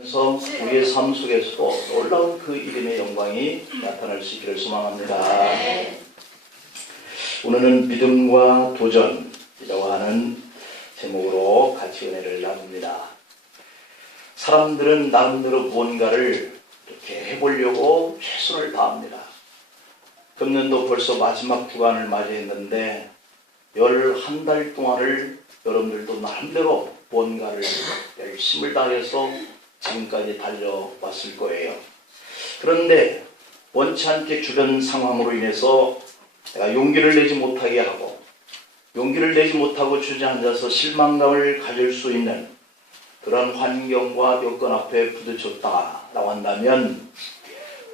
그래서 우리의 삶 속에서도 놀라운 그 이름의 영광이 나타날 수 있기를 소망합니다. 오늘은 믿음과 도전이라고 하는 제목으로 같이 은혜를 나눕니다. 사람들은 나름대로 무언가를 이렇게 해보려고 최선을 다합니다. 금년도 벌써 마지막 주간을 맞이했는데 11달 동안을 여러분들도 나름대로 무언가를 열심을 다해서 지금까지 달려왔을 거예요. 그런데 원치 않게 주변 상황으로 인해서 내가 용기를 내지 못하게 하고 용기를 내지 못하고 주저앉아서 실망감을 가질 수 있는 그런 환경과 여건 앞에 부딪혔다라고 한다면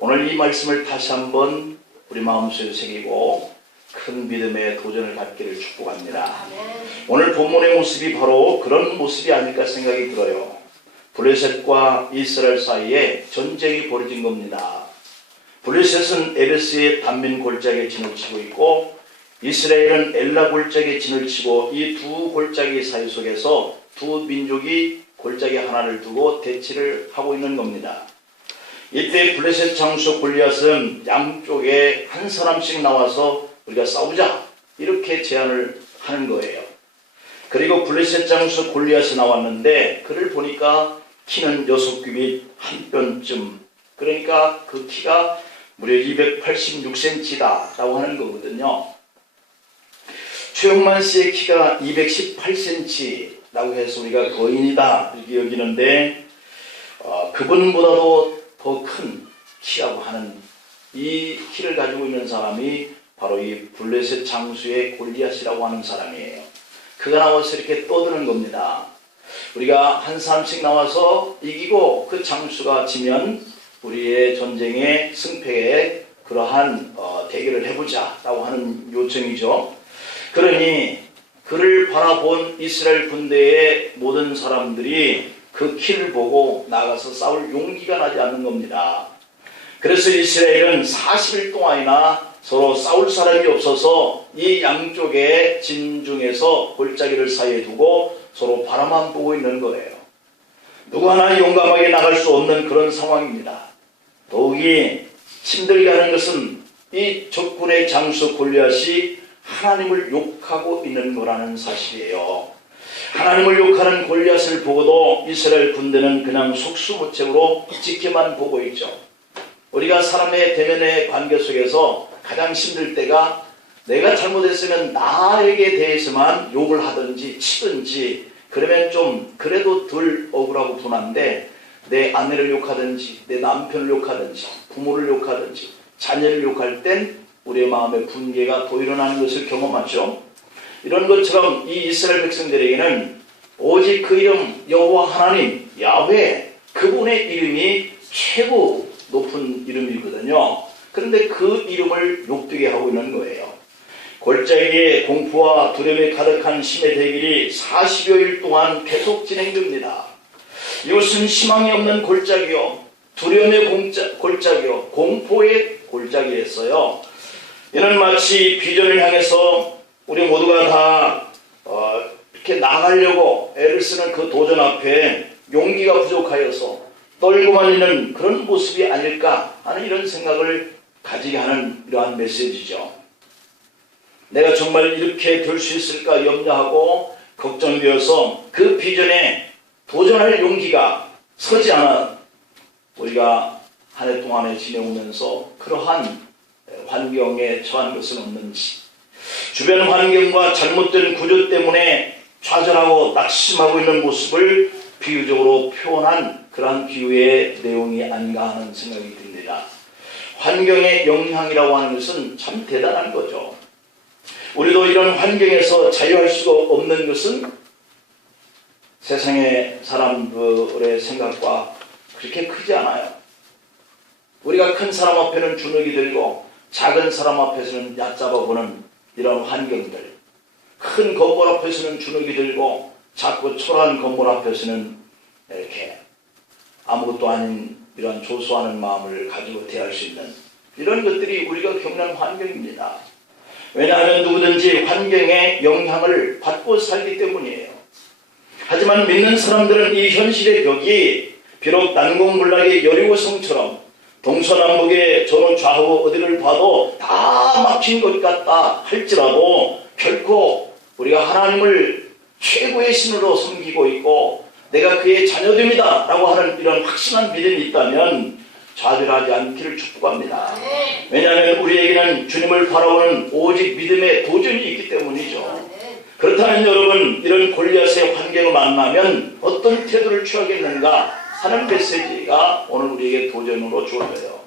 오늘 이 말씀을 다시 한번 우리 마음속에 새기고 큰 믿음의 도전을 갖기를 축복합니다. 오늘 본문의 모습이 바로 그런 모습이 아닐까 생각이 들어요. 블레셋과 이스라엘 사이에 전쟁이 벌어진 겁니다. 블레셋은 에베스의 단민 골짜기에 진을 치고 있고 이스라엘은 엘라 골짜기에 진을 치고 이 두 골짜기 사이 속에서 두 민족이 골짜기 하나를 두고 대치를 하고 있는 겁니다. 이때 블레셋 장수 골리앗은 양쪽에 한 사람씩 나와서 우리가 싸우자 이렇게 제안을 하는 거예요. 그리고 블레셋 장수 골리앗이 나왔는데 그를 보니까 키는 6규빗 한 뼘쯤, 그러니까 그 키가 무려 286cm다 라고 하는 거거든요. 최영만 씨의 키가 218cm 라고 해서 우리가 거인이다 이렇게 여기는데 그분보다도 더 큰 키라고 하는 이 키를 가지고 있는 사람이 바로 이 블레셋 장수의 골리앗이라고 하는 사람이에요. 그가 나와서 이렇게 떠드는 겁니다. 우리가 한 사람씩 나와서 이기고 그 장수가 지면 우리의 전쟁의 승패에 그러한 대결을 해보자 라고 하는 요청이죠. 그러니 그를 바라본 이스라엘 군대의 모든 사람들이 그 키를 보고 나가서 싸울 용기가 나지 않는 겁니다. 그래서 이스라엘은 40일 동안이나 서로 싸울 사람이 없어서 이 양쪽의 진 중에서 골짜기를 사이에 두고 서로 바라만 보고 있는 거예요. 누구 하나 용감하게 나갈 수 없는 그런 상황입니다. 더욱이 힘들게 하는 것은 이 적군의 장수 골리앗이 하나님을 욕하고 있는 거라는 사실이에요. 하나님을 욕하는 골리앗을 보고도 이스라엘 군대는 그냥 속수무책으로 지켜만 보고 있죠. 우리가 사람의 대면의 관계 속에서 가장 힘들 때가 내가 잘못했으면 나에게 대해서만 욕을 하든지 치든지 그러면 좀 그래도 덜 억울하고 분한데 내 아내를 욕하든지 내 남편을 욕하든지 부모를 욕하든지 자녀를 욕할 땐 우리의 마음에 분개가 더 일어나는 것을 경험하죠. 이런 것처럼 이 이스라엘 백성들에게는 오직 그 이름 여호와 하나님 야훼 그분의 이름이 최고 높은 이름이거든요. 그런데 그 이름을 욕되게 하고 있는 거예요. 골짜기에 공포와 두려움이 가득한 심의 대결이 40여일 동안 계속 진행됩니다. 이것은 희망이 없는 골짜기요, 두려움의 골짜기요, 공포의 골짜기였어요. 이는 마치 비전을 향해서 우리 모두가 다 이렇게 나가려고 애를 쓰는 그 도전 앞에 용기가 부족하여서 떨고만 있는 그런 모습이 아닐까 하는 이런 생각을 가지게 하는 이러한 메시지죠. 내가 정말 이렇게 될 수 있을까 염려하고 걱정되어서 그 비전에 도전할 용기가 서지 않아 우리가 한 해 동안에 지내오면서 그러한 환경에 처한 것은 없는지, 주변 환경과 잘못된 구조 때문에 좌절하고 낙심하고 있는 모습을 비유적으로 표현한 그러한 비유의 내용이 아닌가 하는 생각이 듭니다. 환경의 영향이라고 하는 것은 참 대단한 거죠. 우리도 이런 환경에서 자유할 수가 없는 것은 세상의 사람들의 생각과 그렇게 크지 않아요. 우리가 큰 사람 앞에는 주눅이 들고 작은 사람 앞에서는 얕잡아 보는 이런 환경들, 큰 건물 앞에서는 주눅이 들고 작고 초라한 건물 앞에서는 이렇게 아무것도 아닌 이런 조소하는 마음을 가지고 대할 수 있는 이런 것들이 우리가 겪는 환경입니다. 왜냐하면 누구든지 환경의 영향을 받고 살기 때문이에요. 하지만 믿는 사람들은 이 현실의 벽이 비록 난공불락의 여리고성처럼 동서남북의 전후 좌우 어디를 봐도 다 막힌 것 같다 할지라도 결코 우리가 하나님을 최고의 신으로 섬기고 있고 내가 그의 자녀됨이다 라고 하는 이런 확신한 믿음이 있다면 좌절하지 않기를 축복합니다. 왜냐하면 우리에게는 주님을 바라보는 오직 믿음의 도전이 있기 때문이죠. 그렇다면 여러분, 이런 골리앗의 환경을 만나면 어떤 태도를 취하겠는가 하는 메시지가 오늘 우리에게 도전으로 주어져요.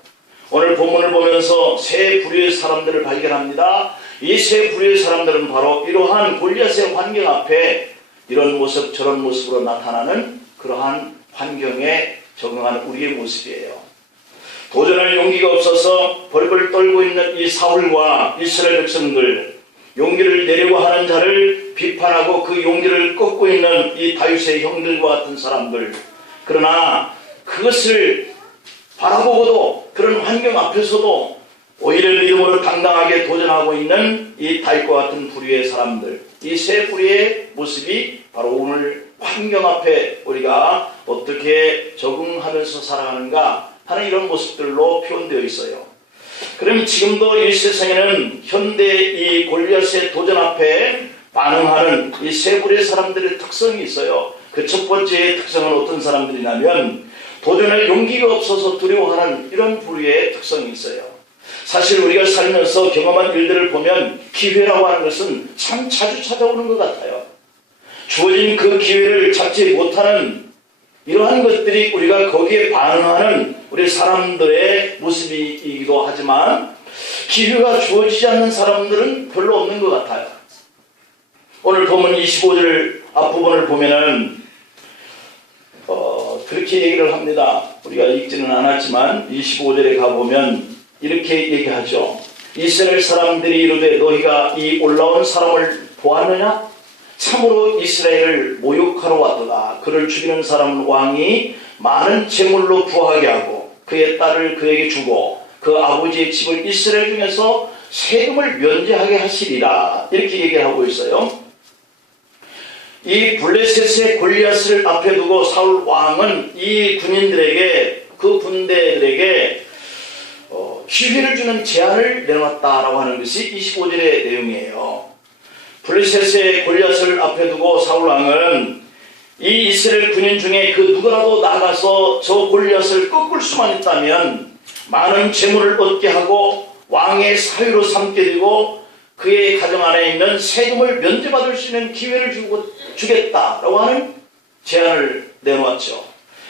오늘 본문을 보면서 세 부류의 사람들을 발견합니다. 이 세 부류의 사람들은 바로 이러한 골리앗의 환경 앞에 이런 모습 저런 모습으로 나타나는 그러한 환경에 적응하는 우리의 모습이에요. 도전할 용기가 없어서 벌벌 떨고 있는 이 사울과 이스라엘 백성들, 용기를 내려고 하는 자를 비판하고 그 용기를 꺾고 있는 이 다윗의 형들과 같은 사람들, 그러나 그것을 바라보고도 그런 환경 앞에서도 오히려 믿음으로 당당하게 도전하고 있는 이 다윗과 같은 부류의 사람들, 이 세 부류의 모습이 바로 오늘 환경 앞에 우리가 어떻게 적응하면서 살아가는가 하는 이런 모습들로 표현되어 있어요. 그럼 지금도 이 세상에는 현대 이 골리앗의 도전 앞에 반응하는 이 세 부류의 사람들의 특성이 있어요. 그 첫 번째 특성은 어떤 사람들이냐면 도전할 용기가 없어서 두려워하는 이런 부류의 특성이 있어요. 사실 우리가 살면서 경험한 일들을 보면 기회라고 하는 것은 참 자주 찾아오는 것 같아요. 주어진 그 기회를 잡지 못하는 이러한 것들이 우리가 거기에 반응하는 우리 사람들의 모습이기도 하지만 기회가 주어지지 않는 사람들은 별로 없는 것 같아요. 오늘 본문 25절 앞부분을 보면은 그렇게 얘기를 합니다. 우리가 읽지는 않았지만 25절에 가보면 이렇게 얘기하죠. 이스라엘 사람들이 이르되 너희가 이 올라온 사람을 보았느냐? 참으로 이스라엘을 모욕하러 왔도다. 그를 죽이는 사람은 왕이 많은 재물로 부하게 하고 그의 딸을 그에게 주고 그 아버지의 집을 이스라엘 중에서 세금을 면제하게 하시리라. 이렇게 얘기를 하고 있어요. 이 블레셋의 골리앗을 앞에 두고 사울 왕은 이 군인들에게, 그 군대들에게 기회를 주는 제안을 내놨다라고 하는 것이 25절의 내용이에요. 블레셋의 골리앗을 앞에 두고 사울 왕은 이 이스라엘 군인 중에 그 누구라도 나가서 저 골리앗을 꺾을 수만 있다면 많은 재물을 얻게 하고 왕의 사위로 삼게 되고 그의 가정 안에 있는 세금을 면제받을 수 있는 기회를 주겠다라고 하는 제안을 내놓았죠.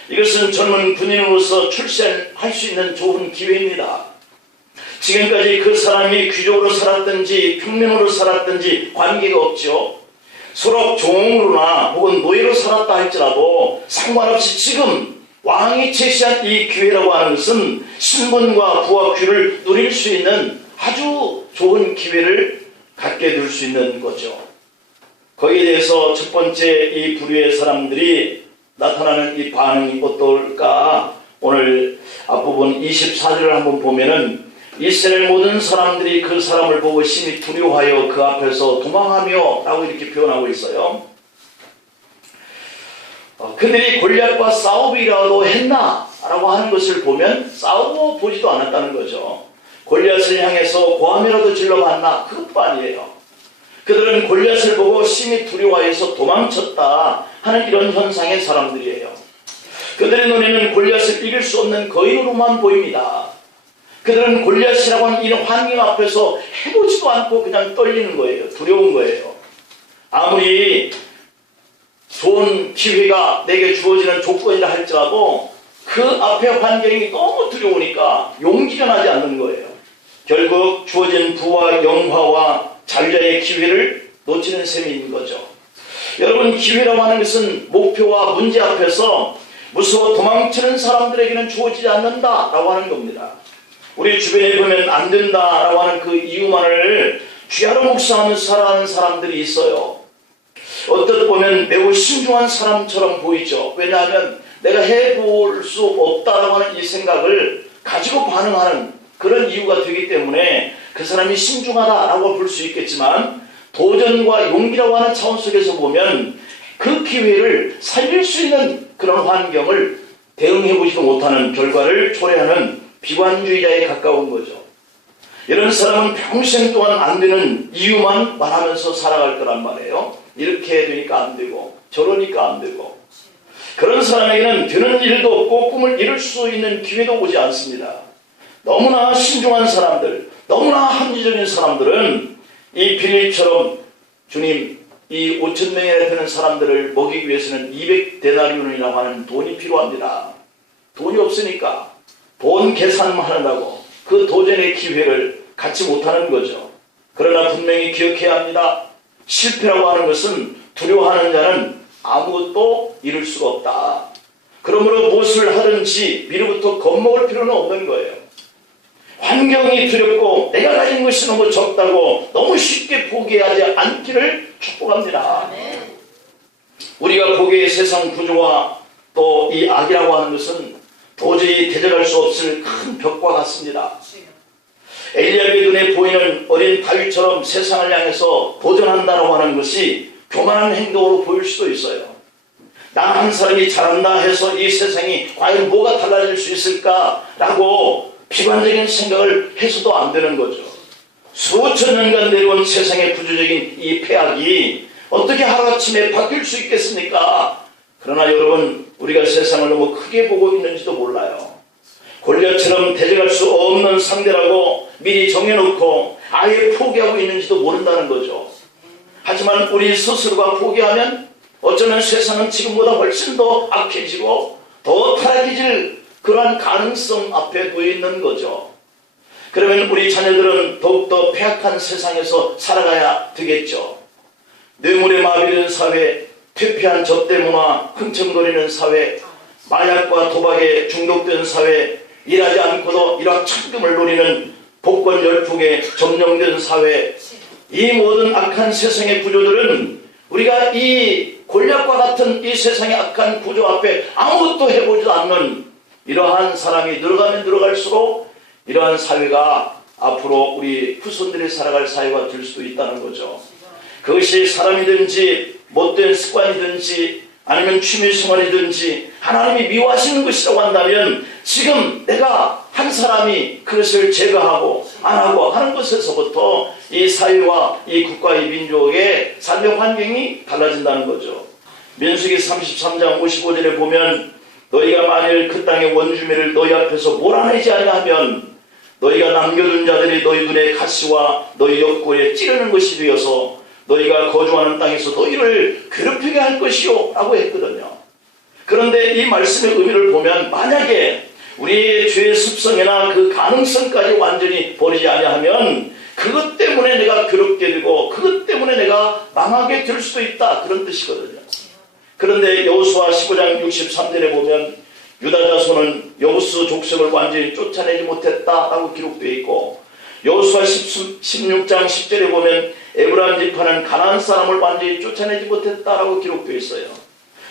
이것은 젊은 군인으로서 출세할 수 있는 좋은 기회입니다. 지금까지 그 사람이 귀족으로 살았든지 평민으로 살았든지 관계가 없죠. 서로 종으로나 혹은 노예로 살았다 할지라도 상관없이 지금 왕이 제시한 이 기회라고 하는 것은 신분과 부와 귀를 누릴 수 있는 아주 좋은 기회를 갖게 될 수 있는 거죠. 거기에 대해서 첫 번째 이 부류의 사람들이 나타나는 이 반응이 어떨까? 오늘 앞부분 24절을 한번 보면은 이스라엘 모든 사람들이 그 사람을 보고 심히 두려워하여 그 앞에서 도망하며 라고 이렇게 표현하고 있어요. 그들이 골리앗과 싸우기라도 했나? 라고 하는 것을 보면 싸우고 보지도 않았다는 거죠. 골리앗을 향해서 고함이라도 질러봤나? 그것도 아니에요. 그들은 골리앗을 보고 심히 두려워해서 도망쳤다 하는 이런 현상의 사람들이에요. 그들의 눈에는 골리앗을 이길 수 없는 거인으로만 보입니다. 그들은 골리앗이라고 하는 이런 환경 앞에서 해보지도 않고 그냥 떨리는 거예요. 두려운 거예요. 아무리 좋은 기회가 내게 주어지는 조건이라 할지라도 그 앞의 환경이 너무 두려우니까 용기가 나지 않는 거예요. 결국 주어진 부와 영화와 자유자의 기회를 놓치는 셈이 있는 거죠. 여러분, 기회라고 하는 것은 목표와 문제 앞에서 무서워 도망치는 사람들에게는 주어지지 않는다라고 하는 겁니다. 우리 주변에 보면 안 된다라고 하는 그 이유만을 쥐하로 묵상하면서 살아가는 사람들이 있어요. 어떻게 보면 매우 신중한 사람처럼 보이죠. 왜냐하면 내가 해볼 수 없다라고 하는 이 생각을 가지고 반응하는 그런 이유가 되기 때문에 그 사람이 신중하다라고 볼 수 있겠지만 도전과 용기라고 하는 차원 속에서 보면 그 기회를 살릴 수 있는 그런 환경을 대응해보지도 못하는 결과를 초래하는 비관주의자에 가까운 거죠. 이런 사람은 평생 동안 안 되는 이유만 말하면서 살아갈 거란 말이에요. 이렇게 되니까 안 되고 저러니까 안 되고. 그런 사람에게는 되는 일도 없고 꿈을 이룰 수 있는 기회도 오지 않습니다. 너무나 신중한 사람들, 너무나 합리적인 사람들은 이 빌립처럼 주님, 이 5,000명이나 되는 사람들을 먹이기 위해서는 200데나리온이라고 하는 돈이 필요합니다. 돈이 없으니까 돈 계산만 하는다고 그 도전의 기회를 갖지 못하는 거죠. 그러나 분명히 기억해야 합니다. 실패라고 하는 것은 두려워하는 자는 아무것도 이룰 수가 없다. 그러므로 무엇을 하든지 미리부터 겁먹을 필요는 없는 거예요. 환경이 두렵고 내가 가진 것이 너무 적다고 너무 쉽게 포기하지 않기를 축복합니다. 우리가 보기에 세상 구조와 또 이 악이라고 하는 것은 도저히 대적할 수 없을 큰 벽과 같습니다. 엘리야의 눈에 보이는 어린 다윗처럼 세상을 향해서 도전한다고 하는 것이 교만한 행동으로 보일 수도 있어요. 나 한 사람이 잘한다 해서 이 세상이 과연 뭐가 달라질 수 있을까라고 비관적인 생각을 해서도 안 되는 거죠. 수천 년간 내려온 세상의 구조적인 이 폐악이 어떻게 하루아침에 바뀔 수 있겠습니까? 그러나 여러분, 우리가 세상을 너무 크게 보고 있는지도 몰라요. 골리앗처럼 대적할 수 없는 상대라고 미리 정해놓고 아예 포기하고 있는지도 모른다는 거죠. 하지만 우리 스스로가 포기하면 어쩌면 세상은 지금보다 훨씬 더 악해지고 더 타락해질 그러한 가능성 앞에 놓여 있는 거죠. 그러면 우리 자녀들은 더욱더 폐악한 세상에서 살아가야 되겠죠. 뇌물에 마비된 사회, 퇴폐한 접대문화, 흥청거리는 사회, 마약과 도박에 중독된 사회, 일하지 않고도 일확천금을 노리는 복권 열풍에 점령된 사회, 이 모든 악한 세상의 구조들은 우리가 이 골리앗과 같은 이 세상의 악한 구조 앞에 아무것도 해보지도 않는 이러한 사람이 늘어가면 늘어갈수록 이러한 사회가 앞으로 우리 후손들이 살아갈 사회가 될 수도 있다는 거죠. 그것이 사람이든지 못된 습관이든지 아니면 취미생활이든지 하나님이 미워하시는 것이라고 한다면 지금 내가 한 사람이 그것을 제거하고 안 하고 하는 것에서부터 이 사회와 이 국가, 이 민족의 삶의 환경이 달라진다는 거죠. 민수기 33장 55절에 보면 너희가 만일 그 땅의 원주민을 너희 앞에서 몰아내지 아니하면 너희가 남겨둔 자들이 너희 눈에 가시와 너희 옆구리에 찌르는 것이 되어서 너희가 거주하는 땅에서 너희를 괴롭히게 할 것이요 라고 했거든요. 그런데 이 말씀의 의미를 보면 만약에 우리의 죄의 습성이나 그 가능성까지 완전히 버리지 아니하면 그것 때문에 내가 괴롭게 되고 그것 때문에 내가 망하게 될 수도 있다, 그런 뜻이거든요. 그런데 여호수아 15장 63절에 보면 유다 자손은 여부스 족속을 완전히 쫓아내지 못했다라고 기록되어 있고 여호수아 16장 10절에 보면 에브라임 지파는 가나안 사람을 완전히 쫓아내지 못했다라고 기록되어 있어요.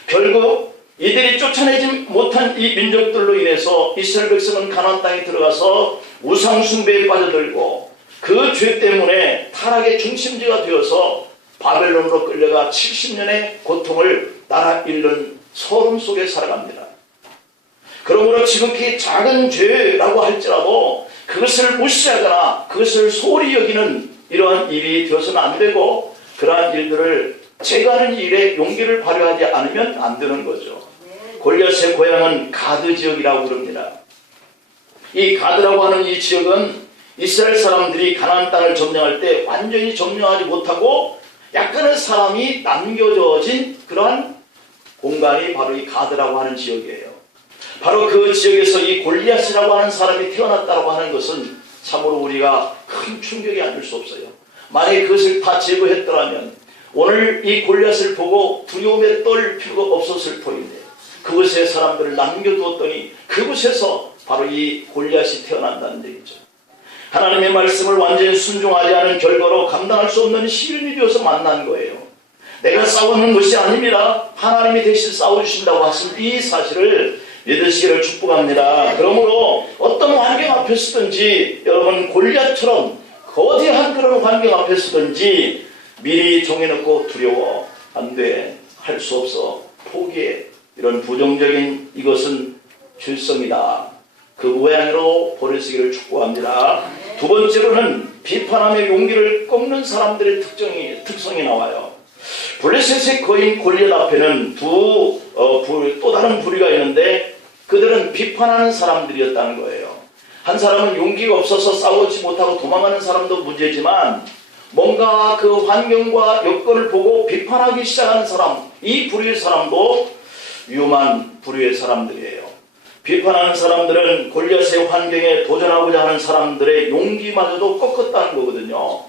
결국 이들이 쫓아내지 못한 이 민족들로 인해서 이스라엘 백성은 가나안 땅에 들어가서 우상 숭배에 빠져들고 그 죄 때문에 타락의 중심지가 되어서 바벨론으로 끌려가 70년의 고통을 나라 잃는 소름 속에 살아갑니다. 그러므로 지극히 작은 죄라고 할지라도 그것을 무시하거나 그것을 소홀히 여기는 이러한 일이 되어서는 안 되고 그러한 일들을 제거하는 일에 용기를 발휘하지 않으면 안 되는 거죠. 골리앗의 고향은 가드 지역이라고 그럽니다. 이 가드라고 하는 이 지역은 이스라엘 사람들이 가나안 땅을 점령할 때 완전히 점령하지 못하고 약간의 사람이 남겨져진 그러한 공간이 바로 이 가드라고 하는 지역이에요. 바로 그 지역에서 이 골리앗이라고 하는 사람이 태어났다고 하는 것은 참으로 우리가 큰 충격이 아닐 수 없어요. 만약에 그것을 다 제거했더라면 오늘 이 골리앗을 보고 두려움에 떨 필요가 없었을 터인데 그곳에 사람들을 남겨두었더니 그곳에서 바로 이 골리앗이 태어난다는 얘기죠. 하나님의 말씀을 완전히 순종하지 않은 결과로 감당할 수 없는 시련이 되어서 만난 거예요. 내가 싸우는 것이 아닙니다. 하나님이 대신 싸워주신다고 하신 이 사실을 믿으시기를 축복합니다. 그러므로 어떤 환경 앞에 서든지 여러분 골리앗처럼 거대한 그런 환경 앞에 서든지 미리 정해놓고 두려워, 안 돼, 할 수 없어, 포기해, 이런 부정적인 이것은 질성이다. 그 모양으로 볼을 쓰기를 축복합니다. 두 번째로는 비판하며 용기를 꺾는 사람들의 특성이 나와요. 블레셋의 거인 골리앗 앞에는 또 다른 부류가 있는데 그들은 비판하는 사람들이었다는 거예요. 한 사람은 용기가 없어서 싸우지 못하고 도망가는 사람도 문제지만 뭔가 그 환경과 여건을 보고 비판하기 시작하는 사람, 이 부류의 사람도 위험한 부류의 사람들이에요. 비판하는 사람들은 골리앗의 환경에 도전하고자 하는 사람들의 용기마저도 꺾었다는 거거든요.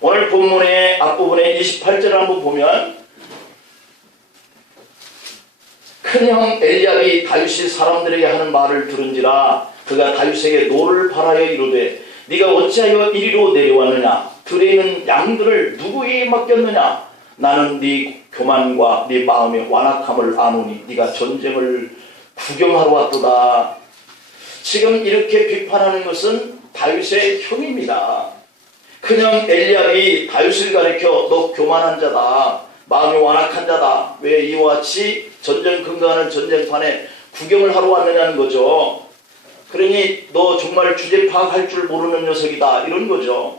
오늘 본문의 앞부분에 28절을 한번 보면 큰형 엘리압이 다윗이 사람들에게 하는 말을 들은지라 그가 다윗에게 노를 바라여 이르되 네가 어찌하여 이리로 내려왔느냐 들에 있는 양들을 누구에게 맡겼느냐 나는 네 교만과 네 마음의 완악함을 아노니 네가 전쟁을 구경하러 왔도다. 지금 이렇게 비판하는 것은 다윗의 형입니다. 큰형 엘리압이 다윗을 가리켜 너 교만한 자다. 마음이 완악한 자다. 왜 이와 같이 전쟁 근거하는 전쟁판에 구경을 하러 왔느냐는 거죠. 그러니 너 정말 주제 파악할 줄 모르는 녀석이다. 이런 거죠.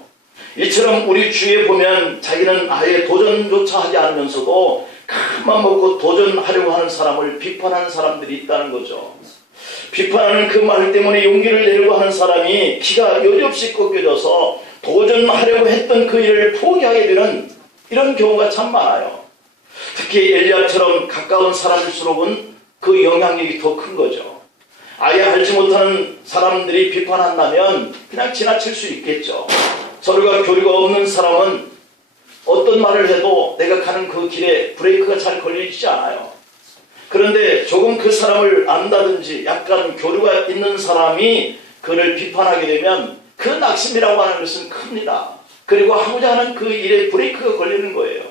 이처럼 우리 주위에 보면 자기는 아예 도전조차 하지 않으면서도 큰맘 먹고 도전하려고 하는 사람을 비판하는 사람들이 있다는 거죠. 비판하는 그 말 때문에 용기를 내려고 하는 사람이 기가 여지없이 꺾여져서 도전하려고 했던 그 일을 포기하게 되는 이런 경우가 참 많아요. 특히 엘리압처럼 가까운 사람일수록은 그 영향력이 더 큰 거죠. 아예 알지 못하는 사람들이 비판한다면 그냥 지나칠 수 있겠죠. 서로가 교류가 없는 사람은 어떤 말을 해도 내가 가는 그 길에 브레이크가 잘 걸리지 않아요. 그런데 조금 그 사람을 안다든지 약간 교류가 있는 사람이 그를 비판하게 되면 그 낙심이라고 하는 것은 큽니다. 그리고 하고자 하는 그 일에 브레이크가 걸리는 거예요.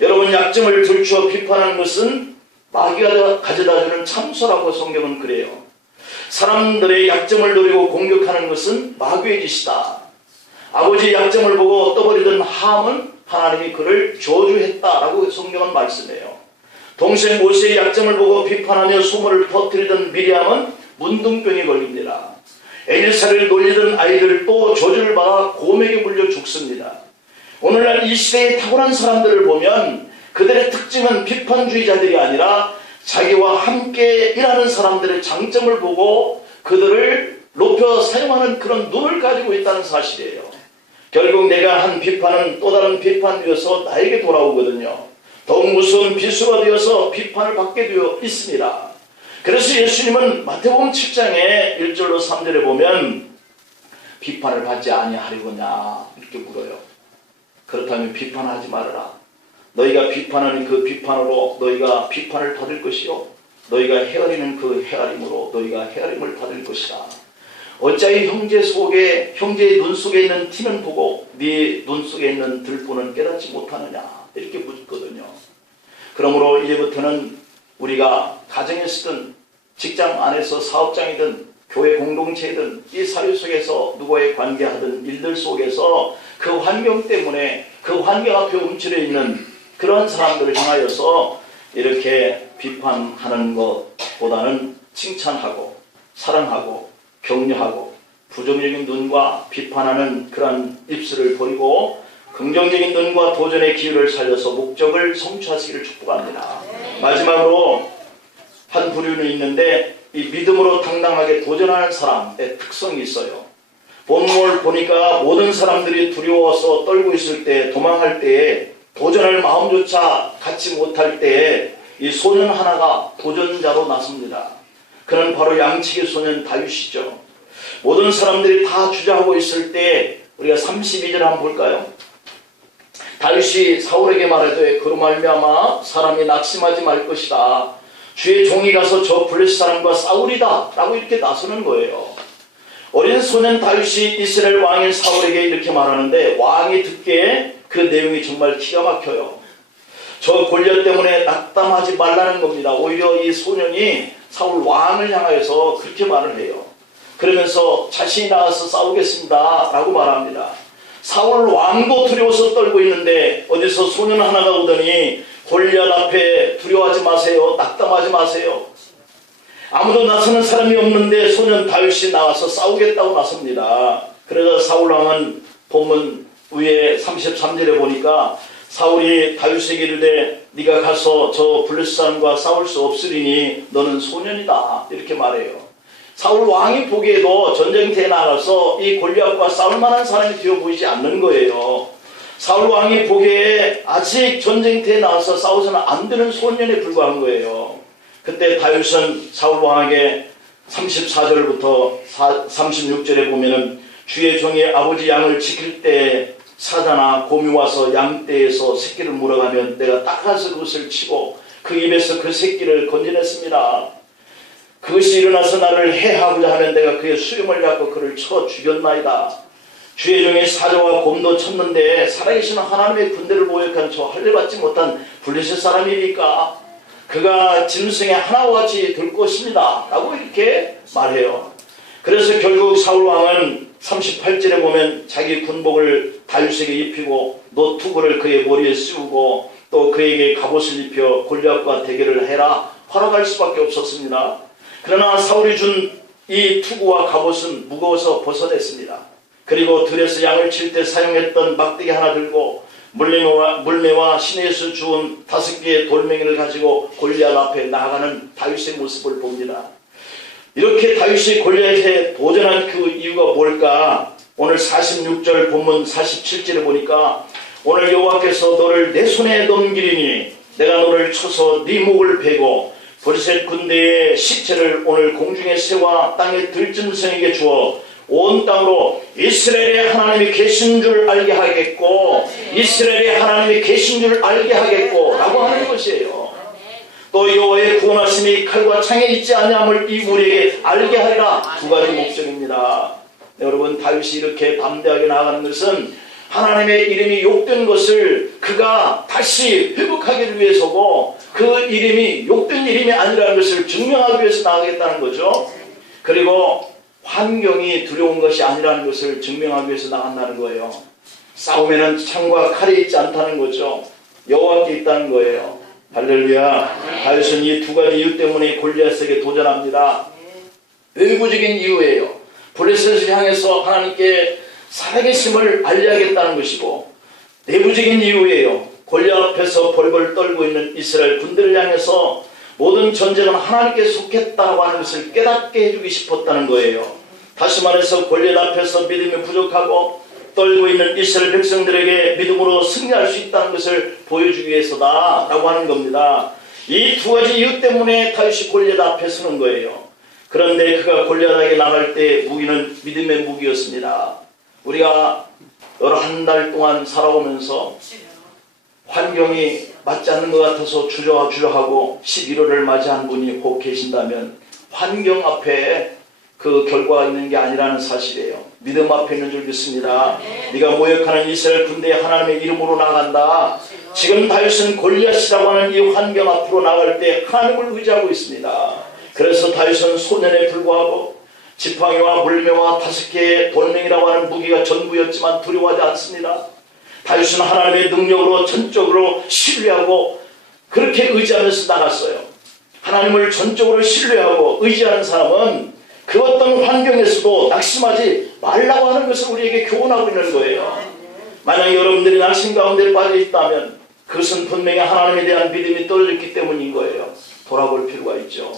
여러분, 약점을 들추어 비판하는 것은 마귀가 가져다주는 참소라고 성경은 그래요. 사람들의 약점을 노리고 공격하는 것은 마귀의 짓이다. 아버지의 약점을 보고 떠버리던 함은 하나님이 그를 저주했다라고 성경은 말씀해요. 동생 모세의 약점을 보고 비판하며 소문을 퍼뜨리던 미리암은 문둥병에 걸립니다. 엘리사를 놀리던 아이들도 저주를 받아 곰에게 물려 죽습니다. 오늘날 이 시대의 탁월한 사람들을 보면 그들의 특징은 비판주의자들이 아니라 자기와 함께 일하는 사람들의 장점을 보고 그들을 높여 사용하는 그런 눈을 가지고 있다는 사실이에요. 결국 내가 한 비판은 또 다른 비판이 되어서 나에게 돌아오거든요. 더욱 무서운 비수가 되어서 비판을 받게 되어 있습니다. 그래서 예수님은 마태복음 7장에 1절로 3절에 보면 비판을 받지 아니하려느냐 이렇게 물어요. 그렇다면 비판하지 말아라. 너희가 비판하는 그 비판으로 너희가 비판을 받을 것이요 너희가 헤아리는 그 헤아림으로 너희가 헤아림을 받을 것이다. 어찌하여 형제의 눈 속에 있는 티는 보고 네 눈 속에 있는 들보는 깨닫지 못하느냐 이렇게 묻거든요. 그러므로 이제부터는 우리가 가정에서든 직장 안에서 사업장이든 교회 공동체든 이 사회 속에서 누구와의 관계하든 일들 속에서 그 환경 때문에 그 환경 앞에 움츠려 있는 그런 사람들을 향하여서 이렇게 비판하는 것보다는 칭찬하고 사랑하고 격려하고 부정적인 눈과 비판하는 그런 입술을 버리고 긍정적인 눈과 도전의 기회를 살려서 목적을 성취하시기를 축복합니다. 마지막으로 한 부류는 있는데 이 믿음으로 당당하게 도전하는 사람의 특성이 있어요. 본문을 보니까 모든 사람들이 두려워서 떨고 있을 때 도망할 때에 도전할 마음조차 갖지 못할 때에 이 소년 하나가 도전자로 나섭니다. 그는 바로 양치기 소년 다윗이죠. 모든 사람들이 다 주저하고 있을 때 우리가 32절 한번 볼까요? 다윗이 사울에게 말하되 그로 말미암아 사람이 낙심하지 말 것이다. 주의 종이 가서 저 블레셋 사람과 싸우리다 라고 이렇게 나서는 거예요. 어린 소년 다윗이 이스라엘 왕인 사울에게 이렇게 말하는데 왕이 듣기에 그 내용이 정말 기가 막혀요. 저 골리앗 때문에 낙담하지 말라는 겁니다. 오히려 이 소년이 사울 왕을 향하여서 그렇게 말을 해요. 그러면서 자신이 나가서 싸우겠습니다 라고 말합니다. 사울 왕도 두려워서 떨고 있는데 어디서 소년 하나가 오더니 골리앗 앞에 두려워하지 마세요. 낙담하지 마세요. 아무도 나서는 사람이 없는데 소년 다윗이 나와서 싸우겠다고 나섭니다. 그러자 사울 왕은 본문 위에 33절에 보니까 사울이 다윗에게 이르되 네가 가서 저 블레셋 사람과 싸울 수 없으리니 너는 소년이다 이렇게 말해요. 사울 왕이 보기에도 전쟁터에 나가서 이 골리앗과 싸울 만한 사람이 되어 보이지 않는 거예요. 사울 왕이 보기에 아직 전쟁터에 나와서 싸워서는 안 되는 소년에 불과한 거예요. 그때 다윗은 사울 왕에게 34절부터 36절에 보면은 주의 종이 아버지 양을 지킬 때 사자나 곰이 와서 양떼에서 새끼를 물어가면 내가 닦아서 그것을 치고 그 입에서 그 새끼를 건져냈습니다. 그것이 일어나서 나를 해하고자 하면 내가 그의 수염을 잡고 그를 쳐 죽였나이다. 주의 종이 사자와 곰도 쳤는데 살아계신 하나님의 군대를 모욕한 저 할례받지 못한 블레셋 사람이니까 그가 짐승의 하나와 같이 될 것입니다 라고 이렇게 말해요. 그래서 결국 사울 왕은 38절에 보면 자기 군복을 다윗에게 입히고 노투구를 그의 머리에 씌우고 또 그에게 갑옷을 입혀 골리앗과 대결을 해라 허락할 수밖에 없었습니다. 그러나 사울이 준 이 투구와 갑옷은 무거워서 벗어냈습니다. 그리고 들에서 양을 칠 때 사용했던 막대기 하나 들고 물매와 시내에서 주운 5개의 돌멩이를 가지고 골리앗 앞에 나아가는 다윗의 모습을 봅니다. 이렇게 다윗이 골리앗에 도전한 그 이유가 뭘까? 오늘 46절 본문 47절에 보니까 오늘 여호와께서 너를 내 손에 넘기리니 내가 너를 쳐서 네 목을 베고 블레셋 군대의 시체를 오늘 공중의 새와 땅의 들짐승에게 주어 온 땅으로 이스라엘의 하나님이 계신 줄 알게 하겠고 이스라엘의 하나님이 계신 줄 알게 하겠고 라고 하는 것이에요. 또 여호와의 구원하심이 칼과 창에 있지 아니함을 이 무리에게 알게 하리라. 두 가지 목적입니다. 네, 여러분 다윗이 이렇게 담대하게 나아가는 것은 하나님의 이름이 욕된 것을 그가 다시 회복하기 위해서고 그 이름이 욕된 이름이 아니라는 것을 증명하기 위해서 나가겠다는 거죠. 그리고 환경이 두려운 것이 아니라는 것을 증명하기 위해서 나간다는 거예요. 싸움에는 창과 칼이 있지 않다는 거죠. 여호와께 있다는 거예요. 할렐루야. 다윗은 이 두 가지 이유 때문에 골리앗에게 도전합니다. 외부적인 이유예요. 블레셋을 향해서 하나님께 살아계심을 알려야겠다는 것이고, 내부적인 이유예요. 골리앗 앞에서 벌벌 떨고 있는 이스라엘 군대를 향해서 모든 전쟁은 하나님께 속했다고 하는 것을 깨닫게 해주기 싶었다는 거예요. 다시 말해서 골리앗 앞에서 믿음이 부족하고 떨고 있는 이스라엘 백성들에게 믿음으로 승리할 수 있다는 것을 보여주기 위해서다 라고 하는 겁니다. 이 두 가지 이유 때문에 다윗이 골리앗 앞에 서는 거예요. 그런데 그가 골리앗에게 나갈 때 무기는 믿음의 무기였습니다. 우리가 여러 한 달 동안 살아오면서 환경이 맞지 않는 것 같아서 주저하고 11월을 맞이한 분이 혹 계신다면 환경 앞에 그 결과가 있는 게 아니라는 사실이에요. 믿음 앞에 있는 줄 믿습니다. 네가 모욕하는 이스라엘 군대에 하나님의 이름으로 나간다. 지금 다윗은 골리앗이라고 하는 이 환경 앞으로 나갈 때 하나님을 의지하고 있습니다. 그래서 다윗은 소년에 불구하고 지팡이와 물매와 5개의 돌멩이라고 하는 무기가 전부였지만 두려워하지 않습니다. 다윗은 하나님의 능력으로 전적으로 신뢰하고 그렇게 의지하면서 나갔어요. 하나님을 전적으로 신뢰하고 의지하는 사람은 그 어떤 환경에서도 낙심하지 말라고 하는 것을 우리에게 교훈하고 있는 거예요. 만약 여러분들이 낙심 가운데 빠져 있다면 그것은 분명히 하나님에 대한 믿음이 떨어졌기 때문인 거예요. 돌아볼 필요가 있죠.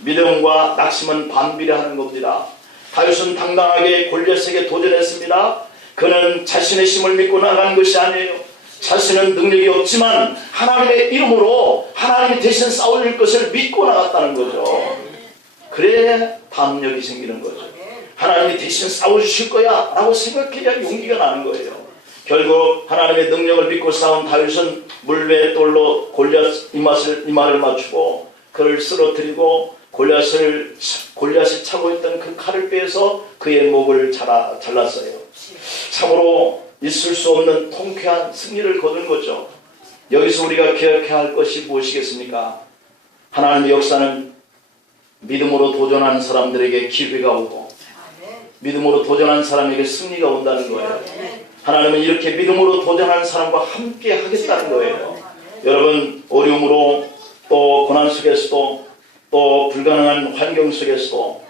믿음과 낙심은 반비례하는 겁니다. 다윗은 당당하게 골리앗에게 도전했습니다. 그는 자신의 힘을 믿고 나간 것이 아니에요. 자신은 능력이 없지만 하나님의 이름으로 하나님이 대신 싸울 것을 믿고 나갔다는 거죠. 그래야 담력이 생기는 거죠. 하나님이 대신 싸워주실 거야 라고 생각해야 용기가 나는 거예요. 결국 하나님의 능력을 믿고 싸운 다윗은 물외 돌로 골리앗 이마를 맞추고 그를 쓰러뜨리고 골리앗이 차고 있던 그 칼을 빼서 그의 목을 잘랐어요. 참으로 있을 수 없는 통쾌한 승리를 거둔 거죠. 여기서 우리가 기억해야 할 것이 무엇이겠습니까? 하나님의 역사는 믿음으로 도전하는 사람들에게 기회가 오고 믿음으로 도전하는 사람에게 승리가 온다는 거예요. 하나님은 이렇게 믿음으로 도전하는 사람과 함께 하겠다는 거예요. 여러분 어려움으로 또 고난 속에서도 또 또 불가능한 환경 속에서도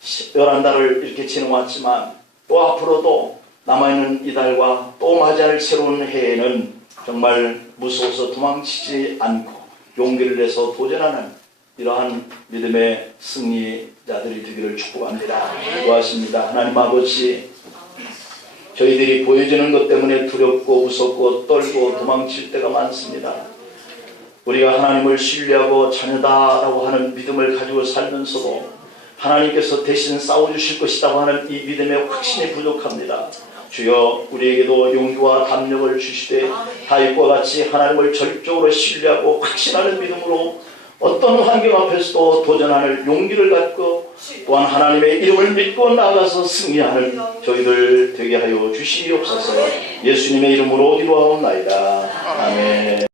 11달을 이렇게 지내왔지만 또 앞으로도 남아있는 이달과 또 맞이할 새로운 해에는 정말 무서워서 도망치지 않고 용기를 내서 도전하는 이러한 믿음의 승리자들이 되기를 축복합니다. 고맙습니다. 하나님 아버지, 저희들이 보여지는 것 때문에 두렵고 무섭고 떨고 도망칠 때가 많습니다. 우리가 하나님을 신뢰하고 자녀다라고 하는 믿음을 가지고 살면서도 하나님께서 대신 싸워주실 것이라고 하는 이 믿음의 확신이 부족합니다. 주여, 우리에게도 용기와 담력을 주시되 다윗과 같이 하나님을 절적으로 신뢰하고 확신하는 믿음으로 어떤 환경 앞에서도 도전하는 용기를 갖고 또한 하나님의 이름을 믿고 나아가서 승리하는 저희들 되게 하여 주시옵소서. 예수님의 이름으로 기도하옵나이다. 아멘.